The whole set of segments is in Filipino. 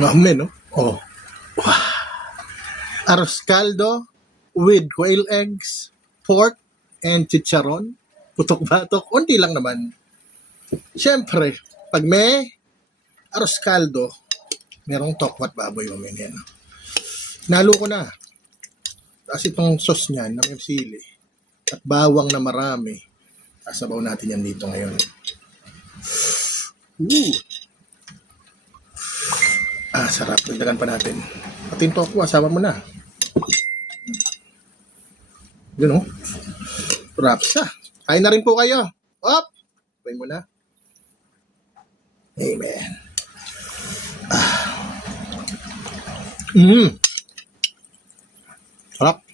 Amen, no? Oh. Arroz caldo with quail eggs, pork, and chicharon. Putok-batok. Unti lang naman. Siyempre, pag may arroz caldo, merong tokwat baboy mamaya yan. Nalo ko na. Tapos itong sauce niyan na may sili at bawang na marami. Sasabaw natin yan dito ngayon. Ooh. Sarap. Dagdagan pa natin. Pati yung tokwa, asawa mo na. Yun, oh. Rapsa. Kain na rin po kayo. Op! Kain mo na. Amen. Sarap.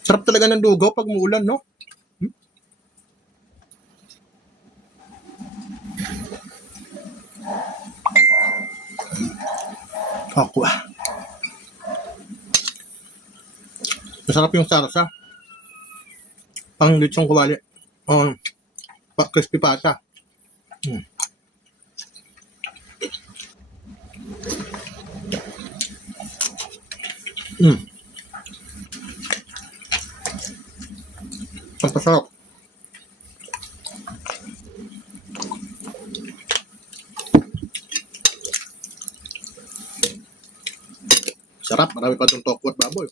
Sarap talaga ng lugaw pag muulan, no? Aqua. Masarap yung sarsa. Pang lechong kawali. Crispy pata. Masarap. Sarap. Marami pa itong tokwa at baboy.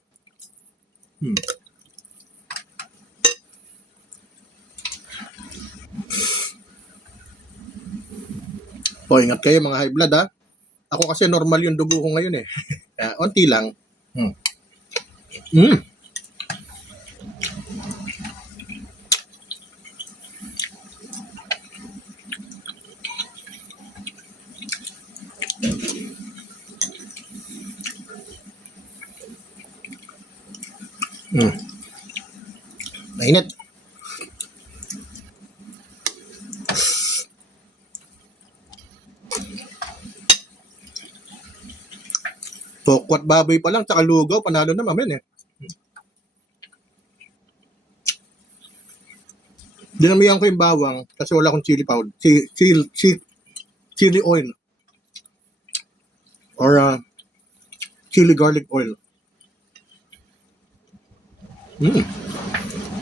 Ingat kayo mga high blood, ha. Ako kasi normal yung dugo ko ngayon, eh. Unti lang. Mainit. Tokwat baboy pa lang, tsaka lugaw, panalo na mamen, eh. Dinamihan ko yung bawang kasi wala akong chili powder. Chili oil. Or chili garlic oil.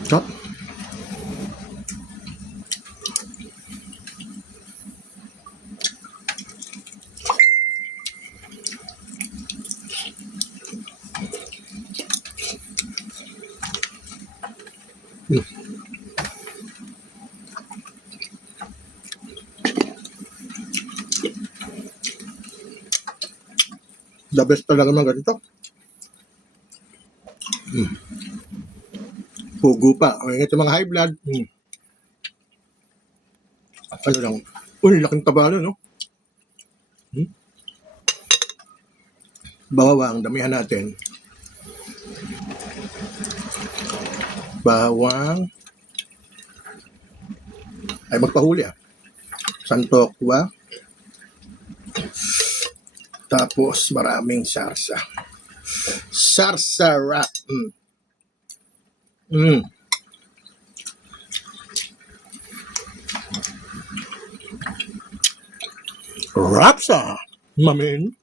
Sarap. The best talaga mga ganito. Pugo pa. Ito mga high blood. Ano lang. Laking tabalo, no? Bawang, damihan natin. Bawang. Ay, magpahuli, Santokwa. Tapos, maraming sarsa. Sarsa wrap. Rapsa, mamen.